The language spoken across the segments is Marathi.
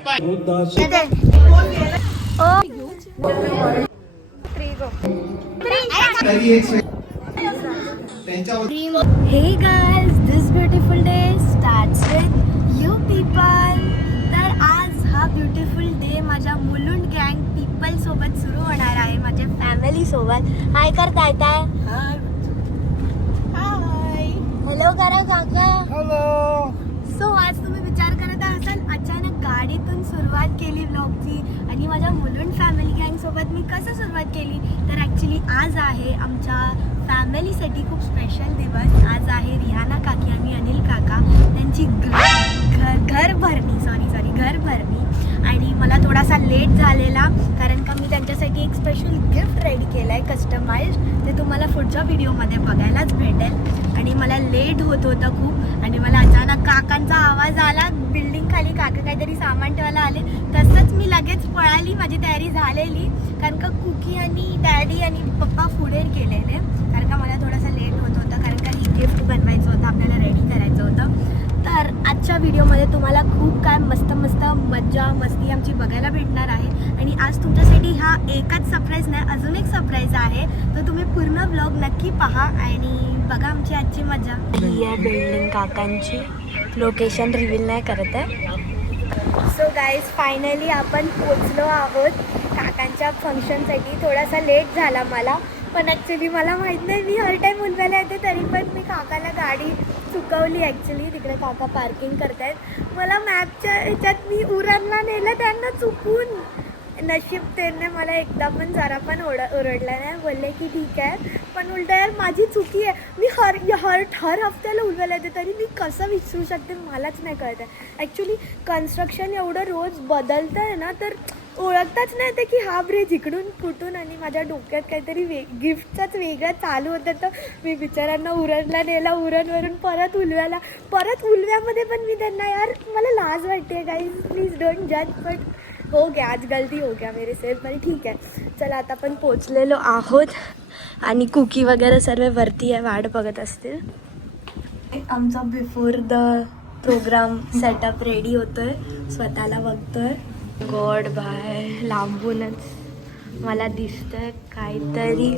Hey guys, this beautiful day starts with you people. तर आज हा ब्युटिफुल डे माझ्या मुलुंड गँग पीपल सोबत सुरू होणार आहे, माझ्या फॅमिली सोबत. हाय करता येताय? हाय. हॅलो करा काका. हॅलो. सो आज तुम्ही विचार करत असाल, अचानक गाडीतून सुरुवात केली व्लॉगची आणि माझ्या मुलुंड फॅमिली गँग सोबत मी कसं सुरुवात केली. तर ॲक्च्युली आज आहे आमच्या फॅमिलीसाठी खूप स्पेशल दिवस. आज आहे रिहाना काकी आणि अनिल काका त्यांची घर भरणी आणि मला थोडासा लेट झालेला कारण का मी त्यांच्यासाठी एक स्पेशल गिफ्ट रेडी केलं आहे कस्टमाइज. ते तुम्हाला पुढच्या व्हिडिओमध्ये बघायलाच भेटेल. आणि मला लेट होत होतं खूप आणि मला अचानक काकांचा आवाज आला बिल्डिंग खाली. काका काहीतरी सामान ठेवायला आले, तसंच मी लगेच पळाली. माझी तयारी झालेली कारण का कुकी आणि डॅडी आणि पप्पा पुढे गेलेले कारण का मला थोडासा लेट होत होता कारण का ही गिफ्ट बनवायचं होतं, आपल्याला रेडी करायचं होतं. तर आजच्या व्हिडिओमध्ये तुम्हाला खूप काय मस्त मज्जा मस्ती आमची बघायला भेटणार आहे. आणि आज तुमच्यासाठी हा एकच सरप्राईज नाही, अजून एक सरप्राईज आहे. तर तुम्ही पूर्ण व्लॉग नक्की पहा आणि बघा आमची आजची मजा. ही आहे बिल्डिंग काकांची, लोकेशन रिव्हील नाही करत आहे. सो गाईज फायनली आपण पोचलो आहोत काकांच्या फंक्शनसाठी. थोडासा लेट झाला मला, पण ॲक्च्युली मला माहीत नाही, मी हर टाईम मुलगाला येते तरी पण मी काकाला गाडी चुकवली. ॲक्च्युली तिकडे काका पार्किंग करतायत. मला मॅपच्या ह्याच्यात मी उरणला नेलं त्यांना चुकून. नशीब त्यांनी मला एकदा पण जरा पण ओरडला नाही, बोलले की ठीक आहे. पण उलट यार माझी चुकी आहे. मी हर हफ्त्याला उलवायला येते तरी मी कसं विसरू शकते मलाच नाही कळत आहे. ॲक्च्युली कन्स्ट्रक्शन एवढं रोज बदलतं आहे ना, तर ओळखताच नाही ते की हा ब्रिज इकडून फुटून आणि माझ्या डोक्यात काहीतरी गिफ्टचाच वेगळं चालू होतं. तर मी बिचाऱ्यांना उरणला नेला, उरणवरून परत उलव्यामध्ये पण मी त्यांना यार मला लाज वाटते गाईज, प्लीज डोंट जज. बट हो गया, आज गलती हो गया मेरे से. पण ठीक आहे, चला आता आपण पोचलेलो आहोत आणि कुकी वगैरे सर्व वरती आहे, वाट बघत असतील. आमचा before the programme setup ready होतोय, स्वतःला बघतोय. गॉड बाय लांबूनच मला दिसतंय काहीतरी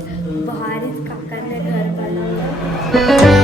भारीच काकांनी घर बनवलं.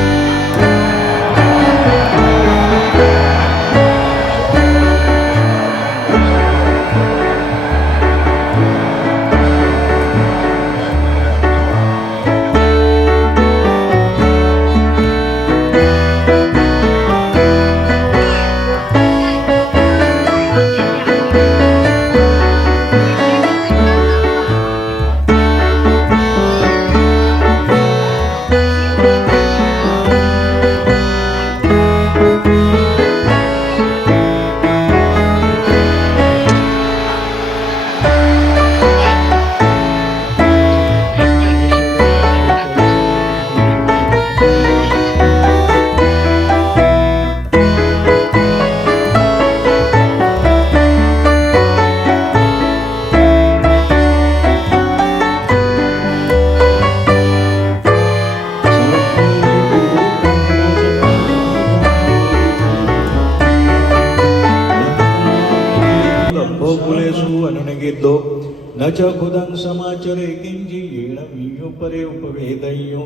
नच खुदं समाचरे किंचियेण वियुपरे उपवेदय्यो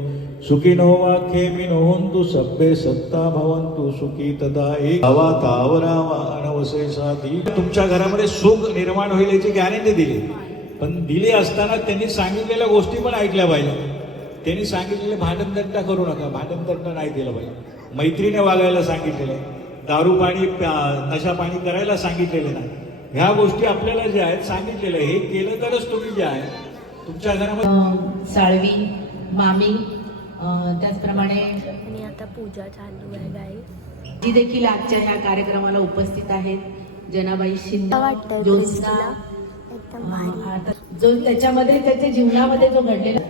सुखिनो वाक्येमिनो होन्तु सब्बे सत्ता भवन्तु सुखी तदा एक हवा तावरावा अनवशेषादी. तुमच्या घरामध्ये सुख निर्माण होईल याची गॅरंटी दिली, पण दिली असताना त्यांनी सांगितलेल्या गोष्टी पण ऐकल्या पाहिजे. त्यांनी सांगितलेले भांडणतंटा करू नका, भांडणतंटा नाही दिलं पाहिजे. मैत्रीने वागायला सांगितलेले, दारू पाणी नशा पाणी करायला सांगितलेले नाही. ह्या गोष्टी आपल्याला ज्या आहेत सांगितलेल्या, हे केलं तरच तुम्ही जे आहे तुमच्या घरामध्ये. साळवी मामी त्याचप्रमाणे आणि आता पूजा चालू आहे गाईस. जी देखील आजच्या ह्या कार्यक्रमाला उपस्थित आहेत. जनाबाई शिंदे जो त्याच्यामध्ये त्याच्या जीवनामध्ये जो घडलेला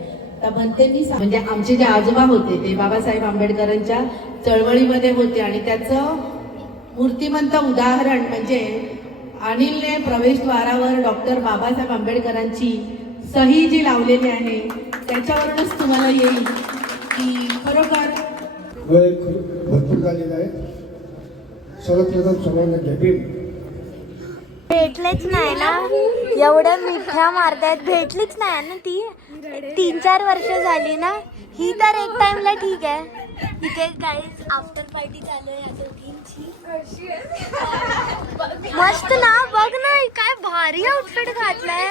तर म्हणते मी म्हणजे आमचे जे आजोबा होते ते बाबासाहेब आंबेडकरांच्या चळवळीमध्ये होते आणि त्याचं मूर्तिमंत उदाहरण म्हणजे अनिलने प्रवेशद्वारावर डॉक्टर बाबासाहेब आंबेडकरांची सही जी लावलेली आहे त्याच्यावरूनच तुम्हाला येईल की खरोखर वेळ भरपूर झालेला आहे. सर्वप्रथम सर्वांना जय भीम. भेटलेच नाही ना, एवढ्या मिठ्या मारतायत, भेटलीच नाही ना ती. 3-4 वर्ष झाली ना. ही तर एक टाइमला ठीक आहे. इथे गाईज आफ्टर पार्टी चालू आहे या दोघींची. मस्त ना, बघ ना काय भारी आउटफिट घातलाय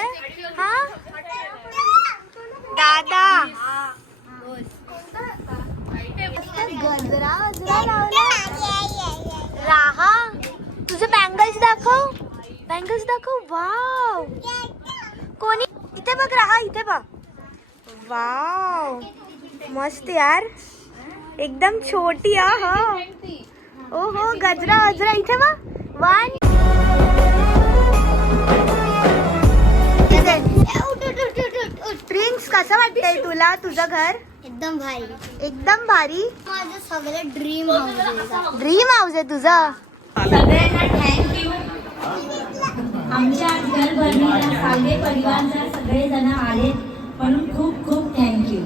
हा दादा. गजरा वजरा लावला. राहा तुझे बँगल्स दाखव, बँगल्स दाखव. वाव, कोणी इथे बघ, राहा इथे बघ. वाव मस्त यार, एकदम छोटी. हा ओ हो, गजरा वजरा इथे बघ. वन प्रिन्स, कसं वाटतंय तुला तुझं घर? एकदम भारी. एकदम भारी. माझं सगळं ड्रीम हाऊस. ड्रीम हाऊस आहे तुझं. सगळ्यांना थँक्यू. आमच्या घर बनवण्याला साळवे परिवारचे सगळे जण आले म्हणून खूप खूप थँक्यू.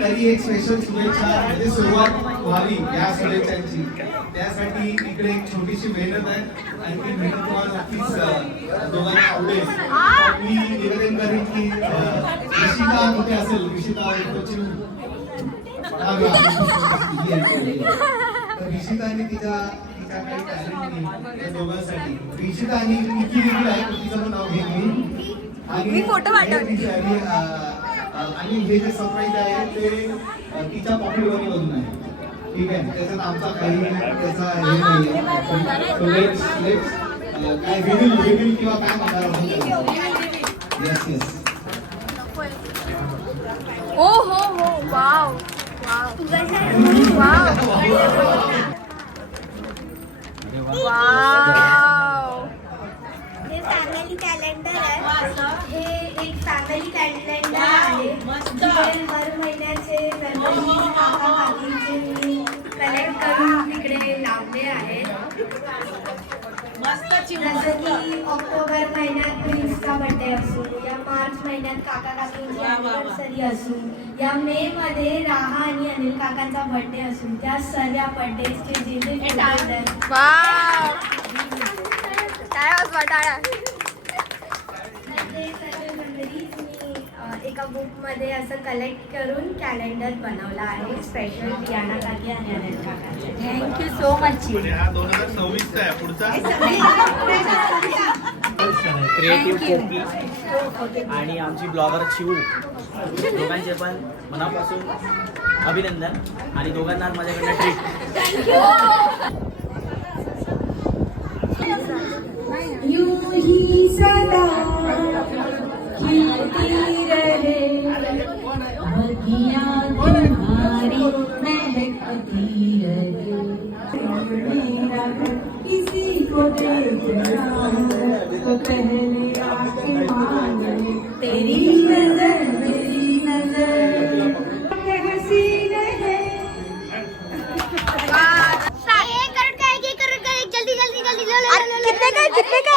तरी एक स्पेशल शुभेच्छा म्हणजे सुरुवात व्हावी या शुभेच्छांची, त्यासाठी इकडे एक छोटीशी मेहनत आहे आणि ती मेहनत तुम्हाला नक्कीच दोघांना आवडेल. मी निवेदन करेन की ऋषिता कुठे असेल, ऋषिता ऋषिताने तिच्या काही टॅलेंट या दोघांसाठी, ऋषिता आणि इतकी देखील आहे, तिचं पण नाव घेतली आणि फोटो आणि हे जे सरप्राईज आहे ते तिच्या पॉकेट मधून आहे. ठीक आहे, त्याच्यात आमचा काही त्याचा हे नाही. काय रिव्हील किंवा काय म्हणणार. Yes yes. ओ हो हो, वाव वाव. हे फॅमिली कॅलेंडर आहे. हे एक फॅमिली कॅलेंडर आहे. जिथे हर महिन्याचे गणपती काका काकींचे मी कलेक्ट करून तिकडे लावले आहेत. जसं की ऑक्टोबर महिन्यात प्रिन्सचा बर्थडे असू, या मार्च महिन्यात काका काकींची अॅनिव्हर्सरी असू, या मे मध्ये राहा आणि अनिल काकांचा बर्थडे असू, त्या सर्व बर्थडेचे जे जे एका बुकमध्ये असं कलेक्ट करून कॅलेंडर बनवला आहे स्पेशल रियाना काकी आणि अनिल काकांचे. Thank you so much. 2026 आहे पुढचा. क्रिएटिव्ह कोकी आणि आमची ब्लॉगर शिवू, दोघांचे पण मनापासून अभिनंदन आणि दोघांना माझ्याकडनं ट्रीट. यूं ही सदा खिलती रहे बगियां तुम्हारी महकती रहे. मेरा किसी को देखना तो पहले आके मान ले. तेरी नजर मेरी नजर हसीन है. कितने का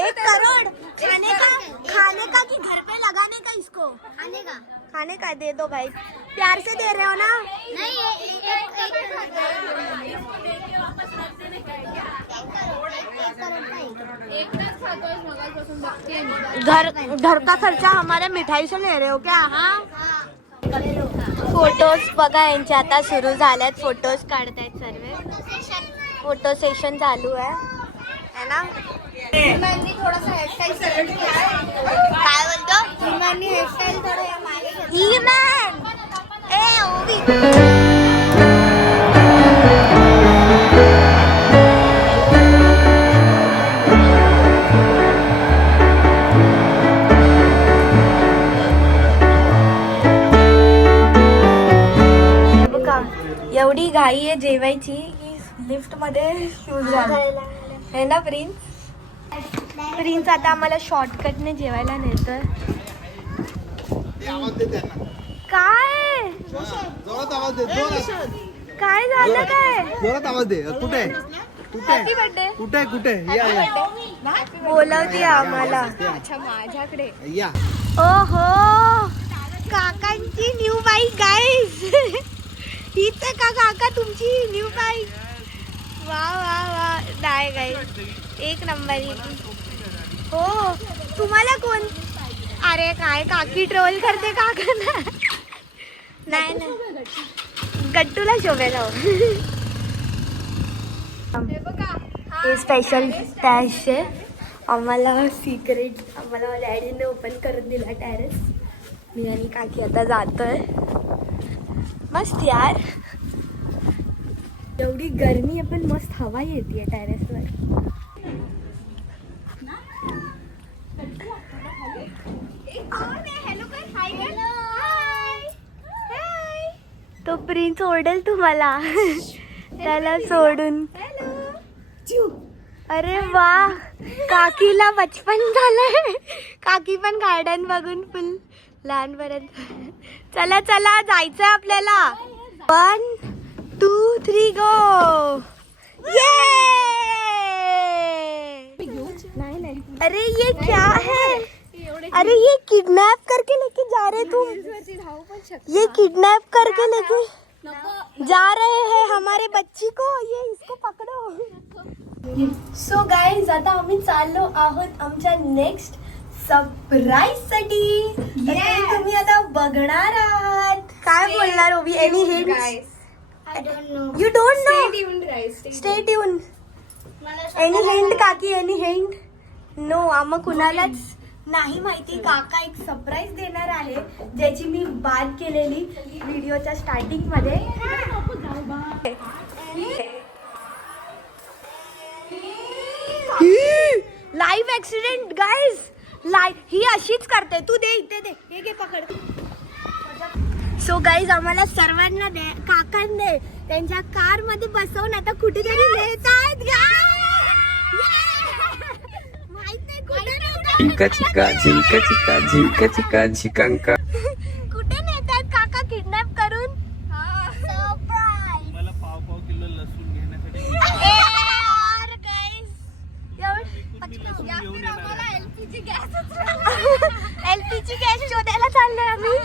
1 करोड़. खाने का कि घर पे लगाने का? इसको खाने का दे दो भाई, प्यार से दे रहे हो ना. घर का खर्चा हमारे मिठाई से ले रहे हो क्या? हाँ. फोटोज बघा यांचे आता सुरू झाल्यात. फोटोज काढतायत सर्व. फोटो सेशन चालू आहे ना. थोडासा हेअरस्टाईल सरळ काय बोलतो? हिमानी हेअरस्टाईल थोडं मागे घेतलं. ही मॅन ए ओवी. बघा एवढी घाई आहे जेवायची की लिफ्ट मध्ये शूज झाला है ना. प्रिन्स आता आम्हाला शॉर्टकटने जेवायला नेतोय. काय जोरात आवाज दे. काय झालं? काय जोरात आवाज दे. कुठे हॅपी बर्थडे कुठे या या बोलवते आम्हाला. अच्छा माझ्याकडे या ओहो काकांची न्यू बाईक गाईज. हीच आहे का काका तुमची न्यू बाईक? वा वा वा नाही गाईज एक नंबर. हो तुम्हाला कोण? अरे काय काकी ट्रोल करते काकांना. नाही नाही गट्टूला शोभेल. हे स्पेशल टॅश आहे आम्हाला सिक्रेट. आम्हाला डॅडीने ओपन करून दिला टेरेस. मी आणि काकी आता जातोय. मस्त यार एवढी गरमी आहे पण मस्त हवा येते टेरेसवर. तो प्रिन्स ओरडेल तुम्हाला त्याला सोडून. अरे वा काकीला बचपन झालंय. काकी पण गार्डन बघून फुल लहानपर्यंत. चला चला जायचंय आपल्याला. 1 2 3 गो. अरे ये क्या है? अरे ये किडनैप करके लेके जा रहे तुम. ये किडनैप करके लेके जा रहे हैं हमारे बच्ची को. ये इसको पकड़ो. सो गाइज आता आम्ही चाललो आहोत आमच्या नेक्स्ट सरप्राईज साठी. तुम्ही आता बघणार आहात. काय बोलणार ओबी? Any hint? I don't know. You don't know. Stay tune. Any hint काकी? Any hint? नो आम्हा कुणालाच नाही माहिती. काका एक सरप्राईज देणार आहे ज्याची मी बात केलेली व्हिडिओच्या स्टार्टिंग मध्ये. Live accident guys. ही अशीच करते. तू दे इथे दे. हे घे पकड. सो गाईज आम्हाला सर्वांना दे काकांनी त्यांच्या कार मध्ये बसवून आता कुठेतरी नेत आहेत. माहित नाही कुठे चिका चिका झिंका चिका झिंका चिका झिकांका. कुठे नेतात काका किडनॅप करून? मला पाव किलो लसूण घेण्यासाठी एलपीजी गॅस शोधायला चाललोय आम्ही.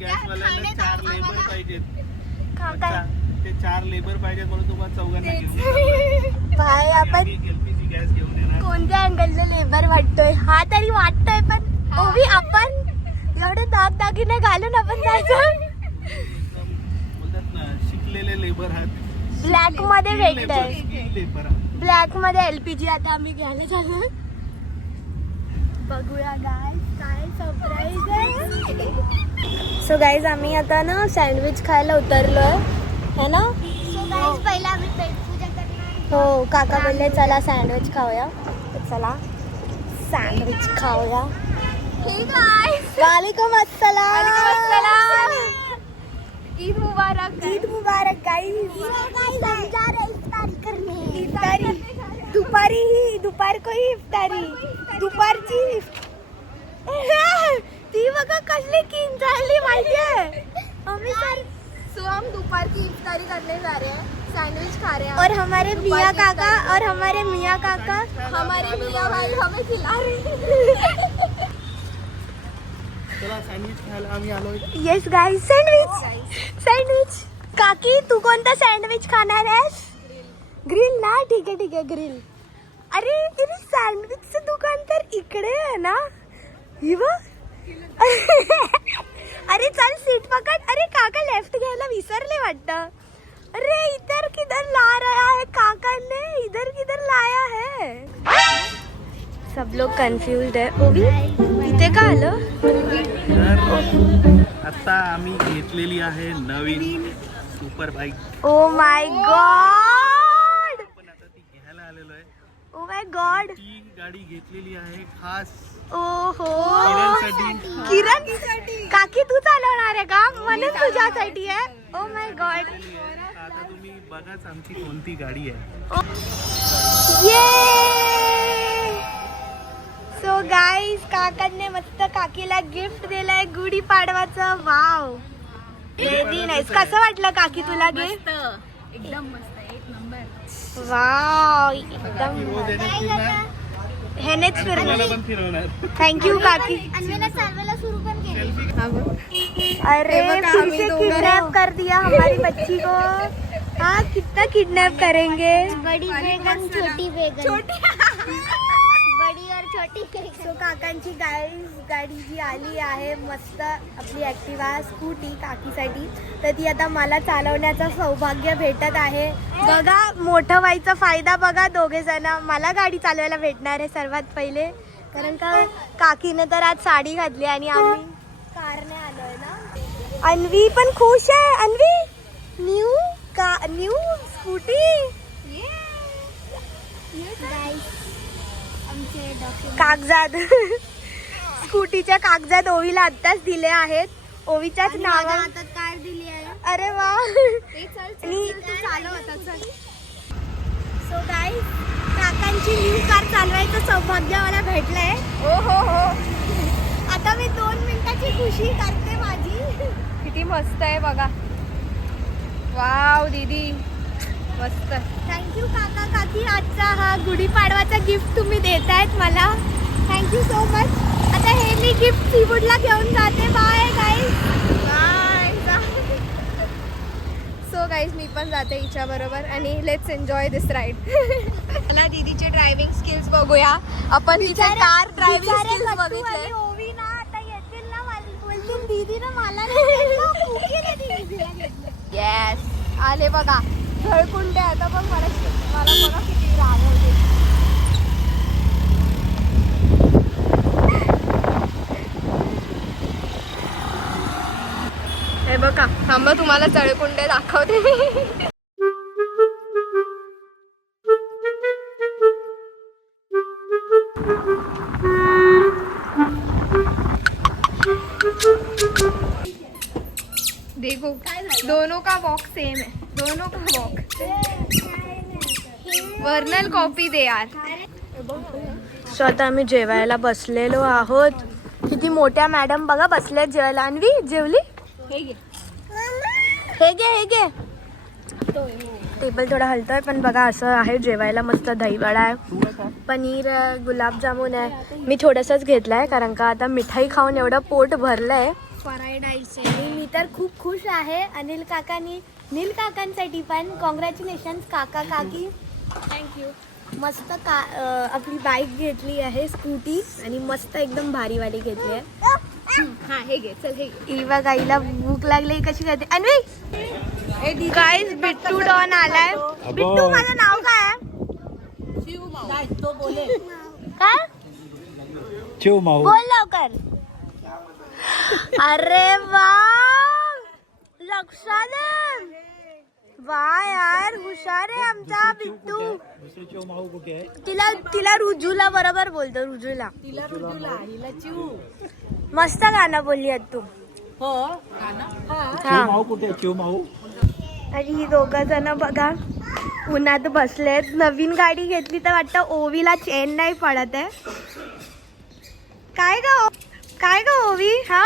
गॅसवाल्याला 4 लेबर पाहिजेत. काका ते 4 लेबर पाहिजेत म्हणून तुम्हाला चौघांना घेऊन बाय आपण एलपीजी गॅस घेऊन येणार. कोणत्या अँगलला लेबर वाटतोय? हा तरी वाटतोय पण ओवी आपण एवढे दागदागिने घालून आपण जायचं. बोलतात ना शिकलेले लेबर आहात. ब्लॅक मध्ये भेटतंय. लेबर ब्लॅक मध्ये एलपीजी आता आम्ही घ्यायला चाललो. बघूया गाईज काय सरप्राईज आहे. सो गाईज आम्ही आता ना सँडविच खायला उतरलोय है ना. So guys, पहिला आम्ही पेट पूजा करणार. हो काका बोलले चला सँडविच खाऊया. तर चला सँडविच खाऊया. Hey guys. वालेकुम अस्सलाम. ईद मुबारक. ईद मुबारक गाईज. हम जा रहे हैं इफ्तारी करने. इफ्तारी दुपार को ही इफ्तारी. दुपारची ती बघा कसली किन चालली माहितीये. आम्ही So हम दोपहर की इफ्तारी करने जा रहे हैं. सैंडविच खा रहे हैं. और हमारे मियाँ काका हमारे मियाँ भाई हमें खिला रहे हैं. चला सँडविच खायला आम्ही आलोय. Yes guys sandwich. काकी तू कोणता सँडविच खाणार आहेस? ग्रिल ना. ठीक आहे ग्रिल. अरे तिने सँडविचचं दुकान तर इकडे आहे ना. ही बघ. अरे चल सीट पकड. अरे काका लेफ्ट घ्यायला विसरले वाटतं. अरे इधर किधर ला रहा है काका ने. इधर किधर लाया है. सब लोग कंफ्यूज्ड है. ओवी इथे का आलं? आता आम्ही घेतलेली आहे नवीन super bike. Oh my God. पण आता ती घ्यायला आलेलो आहे. Oh my God. ती गाडी घेतलेली आहे खास ओहो किरणसाठी. किरण काकी तू चालवणार आहे का? म्हणून तुझ्यासाठी आहे. Oh my God. आता तुम्ही बघाच आमची कोणती गाडी आहे. ये सो गाईज काकांनी मस्त काकीला गिफ्ट दिलंय गुढी पाडवाचं. Wow very nice. कसं वाटलं काकी तुला गिफ्ट? एकदम मस्त. एक नंबर. वाव एकदम ह्यानेच फिरणार. थँक्यू काकी. अन्वीला सर्वेला सुरू पण केली. अरे फिर से किडनैप कर दिया हमारी बच्ची को. हाँ कितना किडनैप करेंगे. बड़ी बेगम छोटी बेगम बड़ी और छोटी सो काकांची गाडी जी आली आहे मस्त आपली ॲक्टिवा स्कूटी काकीसाठी. तर ती आता मला चालवण्याचं सौभाग्य भेटत आहे. बघा मोठं व्हायचा फायदा बघा. दोघे जण मला गाडी चालवायला भेटणार आहे सर्वात पहिले. कारण का काकीने तर आज साडी घातली आणि आम्ही कारने आलोय ना. अन्वी पण खुश आहे. Anvi new scooty. कागजात स्कूटीच्या कागजात ओवीला आत्ताच दिले आहेत. ओवीच्याच नावा हातात कार दिली आहे. अरे वा. सो गाईस काकांची न्यू कार चालवायचं सौभाग्य मला भेटलंय. हो. आता मी 2 मिनिटाची खुशी करते माझी. किती मस्त आहे बघा. वाव दीदी मस्त. थँक्यू काका काकी. आजचा हा गुढीपाडवाचा गिफ्ट तुम्ही देतायत मला. Thank you so much. आता हे मी गिफ्ट सीवूडला घेऊन जाते. बाय गाईस. सो गाईज मी पण जाते हिच्या बरोबर आणि लेट्स एन्जॉय दिस राईड. मला दीदीचे ड्रायव्हिंग स्किल्स बघूया आपण. तिचे कार ड्रायव्हिंग स्किल्स बघितले. ओवी ना आता येतील ना मला बोलतो दीदी ना मला नाही घेतलं. येस आले बघा झळकुंडे. आता बघ मला बघा किती रागवते. हे बघा थांबा तुम्हाला चळकुंडे दाखवते मी. देखो दोनों का वॉक सेम है. दोनों का वॉक. वर्नल कॉपी दे यार. सो आता आम्ही जेवायला बसलेलो आहोत. किती मोठ्या मॅडम बघा बसल्या जेवायला. अन्वी जेवली. हे घे टेबल थोडा हलतोय पण बघा असं आहे जेवायला. मस्त दहीवडा आहे, पनीर आहे, गुलाबजामुन आहे. मी थोडंसंच घेतलंय कारण का आता मिठाई खाऊन एवढं पोट भरलंय. फ्राईड राईस आणि मी तर खूप खुश आहे. नील काकांसाठी पण कॉंग्रॅच्युलेशन्स काका काकी. थँक्यू. मस्त आपली बाईक घेतली आहे स्कूटी आणि मस्त एकदम भारीवाली घेतली आहे. हा हे घे चल हे घे. ही बघा हिला भूक लागली कशी करते. अन्वी गाईज बिट्टू डॉन आलाय. बिट्टू माझं नाव काय आहे. काय बोल लवकर. अरे वा लक्षात वा यार हुशार आहे आमचा बिट्टू. तिला रुजूला बरोबर बोलतो. रुजूला मस्त गाणं बोलली आहेत तू. आणि ही दोघं जण बघा उन्हात बसलेत. नवीन गाडी घेतली तर वाटतं ओवीला चेन नाही पडत आहे. काय ग ओवी. हा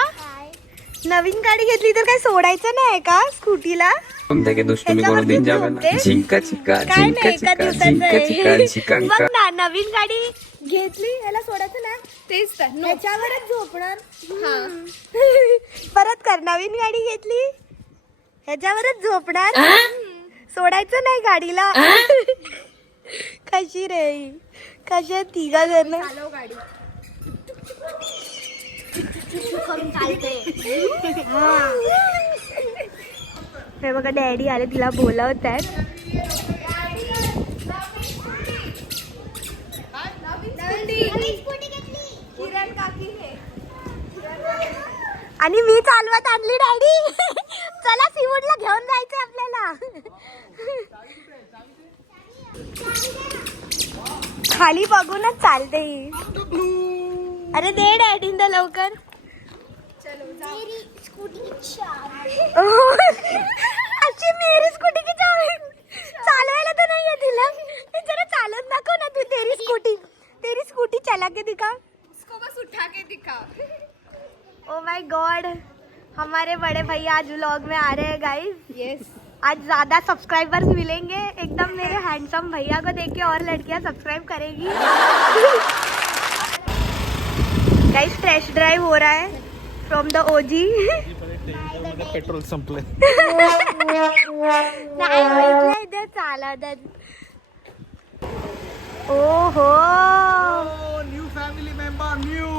नवीन गाडी घेतली तर काय सोडायचं नाही का स्कूटीला. दुष्टमी करून दिन जावे ना. झिंका चिका काय झिंका नाही एका चिका झिंका चिका दिवसाचं चिकांका. बघ ना नवीन गाडी घेतली याला सोडायचं ना. तेच तर ह्याच्यावरच झोपणार. हा परत कर. नवीन गाडी घेतली ह्याच्यावरच झोपणार. सोडायचं नाही गाडीला. कशी रे कशा तिघा जण चालव गाडी. हे बघा डॅडी आले तिला बोलवत आहेत. आणि मी चालवत आणली डॅडी. चला सीवूडला घेऊन जायचंय आपल्याला. खाली बघूनच चालते ही. अरे दे डॅडींना लवकर. अच्छी मेरी स्कूटी की चालवायला तर नाहीये तिला. जरा चालत दाखव ना तू. तेरी स्कूटी चला के दिखा. इसको बस उठा के दिखा. ओ माय गॉड हमारे बड़े भैया आज व्लॉग में आ रहे हैं गाइस. यस आज ज्यादा सब्सक्राइबर्स मिलेंगे। एकदम मेरे हैंडसम भैया को देख के और लड़कियां सब्सक्राइब करेगी। गाइस टेस्ट ड्राइव हो रहा है फ्रॉम द ओजी। पेट्रोल संपले. नाही इधर चालत. ओहो new family member new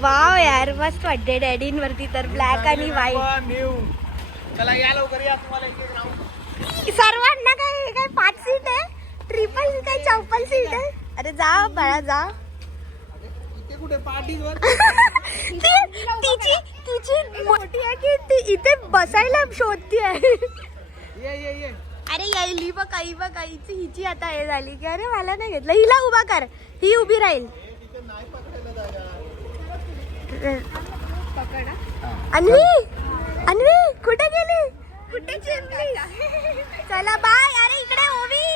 wow यार मस्त वाटते डॅडींवरती तर ब्लॅक आणि व्हाईट. न्यू. चला या लवकर या, तुम्हाला एक एक राऊंड. सर्वांना काय 5 सीट आहे, ट्रिपल काय 4 सीट आहे. अरे जा बाळा जा. इथे कुठे पार्टीवर तिची मोठी आहे की ती इथे बसायला शोधती आहे. ये अरे यायली बघ काहीची हिची आता हे झाली की अरे मला नाही घेतलं, हिला उभा कर, ही उभी राहील. अन्वी कुठे गेली, कुठे चिमली. चला बाय. अरे इकडे ओवी.